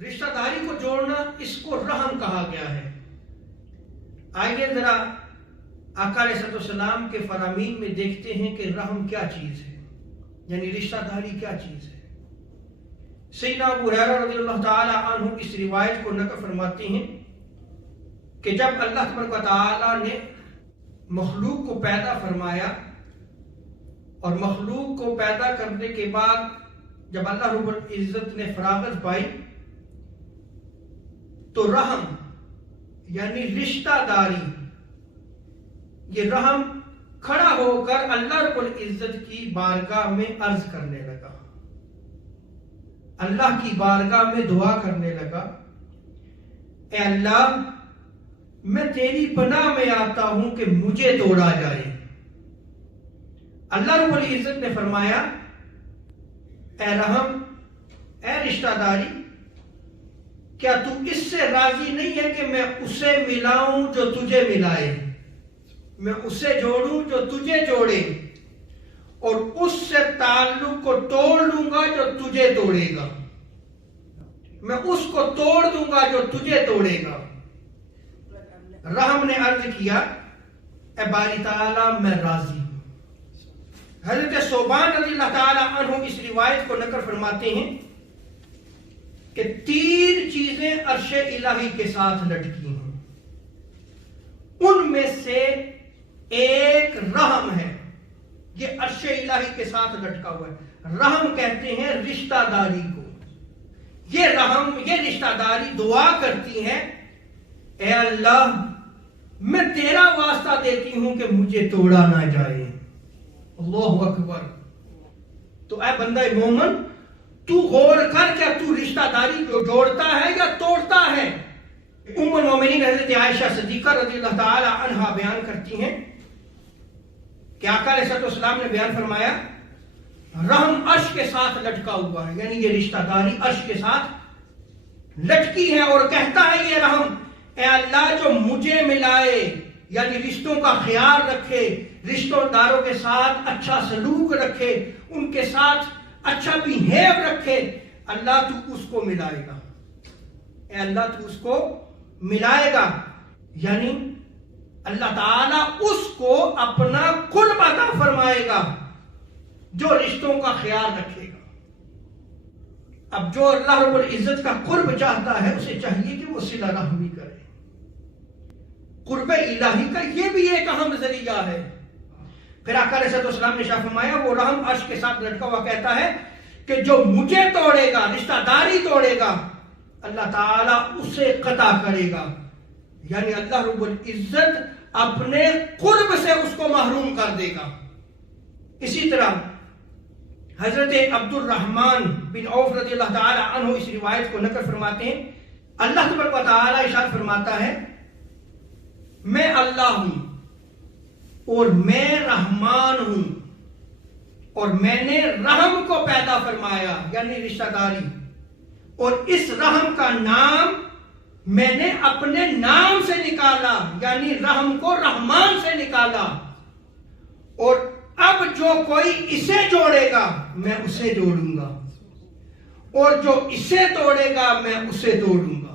رشتہ داری کو جوڑنا، اس کو رحم کہا گیا ہے۔ آئیے ذرا آقا علیہ السلام کے فرامین میں دیکھتے ہیں کہ رحم کیا چیز ہے، یعنی رشتہ داری کیا چیز ہے۔ سیدنا ابو ہریرہ رضی اللہ تعالی عنہ اس روایت کو نقل فرماتے ہیں کہ جب اللہ تبارک و تعالی نے مخلوق کو پیدا فرمایا اور مخلوق کو پیدا کرنے کے بعد جب اللہ رب العزت نے فراغت پائی تو رحم یعنی رشتہ داری، یہ رحم کھڑا ہو کر اللہ رب العزت کی بارگاہ میں عرض کرنے لگا، اللہ کی بارگاہ میں دعا کرنے لگا، اے اللہ میں تیری پناہ میں آتا ہوں کہ مجھے توڑا جائے۔ اللہ رب العزت نے فرمایا، اے رحم، اے رشتہ داری، کیا تو اس سے راضی نہیں ہے کہ میں اسے ملاؤں جو تجھے ملائے، میں اسے جوڑوں جو تجھے جوڑے، اور اس سے تعلق کو توڑ لوں گا جو تجھے توڑے گا، میں اس کو توڑ دوں گا جو تجھے توڑے گا۔ رحم نے عرض کیا، اے باری تعالیٰ میں راضی ہوں۔ حضرت ثوبان رضی اللہ تعالیٰ عنہ اس روایت کو نقل فرماتے ہیں کہ 3 چیزیں عرش الہی کے ساتھ لٹکی ہیں، ان میں سے ایک رحم ہے، یہ عرش الہی کے ساتھ لٹکا ہوا ہے۔ رحم کہتے ہیں رشتہ داری کو۔ یہ رحم، یہ رشتہ داری دعا کرتی ہے، اے اللہ میں تیرا واسطہ دیتی ہوں کہ مجھے توڑا نہ جائے۔ اللہ اکبر۔ تو اے بندہ مومن، تو غور کر، کیا تو رشتہ داری کو جوڑتا ہے یا توڑتا ہے؟ ام المومنین حضرت عائشہ صدیقہ رضی اللہ تعالی عنہا بیان کرتی ہیں کہ آقا علیہ السلام نے بیان فرمایا، رحم عرش کے ساتھ لٹکا ہوا ہے، یعنی یہ رشتہ داری عرش کے ساتھ لٹکی ہے، اور کہتا ہے یہ رحم، اے اللہ جو مجھے ملائے، یعنی رشتوں کا خیال رکھے، رشتوں داروں کے ساتھ اچھا سلوک رکھے، ان کے ساتھ اچھا بیہیو رکھے، اللہ تو اس کو ملائے گا، اے اللہ تو اس کو ملائے گا، یعنی اللہ تعالیٰ اس کو اپنا قرب عطا فرمائے گا جو رشتوں کا خیال رکھے گا۔ اب جو اللہ رب العزت کا قرب چاہتا ہے اسے چاہیے کہ وہ صلہ رحمی کرے۔ قرب الہی کا یہ بھی ایک اہم ذریعہ ہے۔ پھر آقا علیہ السلام نے شاہ فرمایا، وہ رحم عرش کے ساتھ لٹکا ہوا کہتا ہے کہ جو مجھے توڑے گا، رشتہ داری توڑے گا، اللہ تعالیٰ اسے قطع کرے گا، یعنی اللہ رب العزت اپنے قرب سے اس کو محروم کر دے گا۔ اسی طرح حضرت عبد الرحمن بن عوف رضی اللہ تعالی عنہ اس روایت کو نقل فرماتے ہیں، اللہ تبارک و تعالی ارشاد فرماتا ہے، میں اللہ ہوں اور میں رحمان ہوں، اور میں نے رحم کو پیدا فرمایا، یعنی رشتہ داری، اور اس رحم کا نام میں نے اپنے نام سے نکالا، یعنی رحم کو رحمان سے نکالا، اور اب جو کوئی اسے جوڑے گا میں اسے جوڑوں گا، اور جو اسے توڑے گا میں اسے توڑوں گا۔